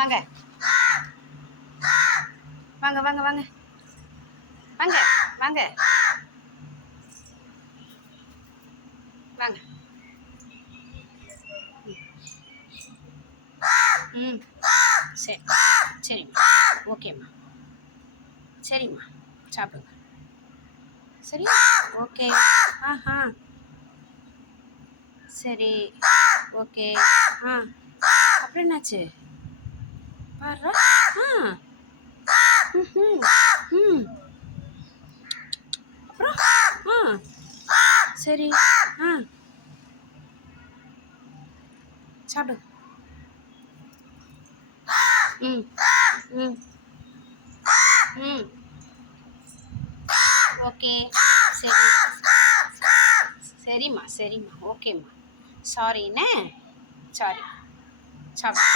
வாங்க. வாங்க வாங்க வாங்க. வாங்க வாங்க. வாங்க. ம். சரி சரிம்மா ஓகேம்மா சரிம்மா சாப்பிடுங்க. சரி? ஓகே. ஆஹா. சரி. ஓகே. ஆ. அப்புறம் என்னாச்சு? ம். அப்புறம்? ஆ. சரி. ஆ. சாப்பிடு. ம். ம். ம். ஓகே. சரி. சரிம்மா சரிம்மா. ஓகேம்மா. சாரிண்ணே சாரி சாப்பிடு.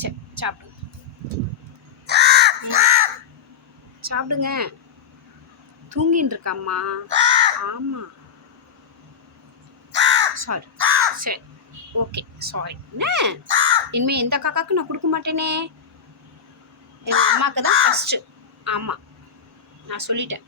சரி சாப்பிடுங்க. சாப்பிடுங்க. தூங்கின்னு இருக்காம்மா ஆமாம் சாரி சரி ஓகே சாரி என்ன? இனிமேல் எந்த காக்காக்கும் நான் கொடுக்க மாட்டேனே? எங்கள் அம்மாவுக்கு தான் ஃபஸ்ட்டு ஆமாம் நான் சொல்லிட்டேன்.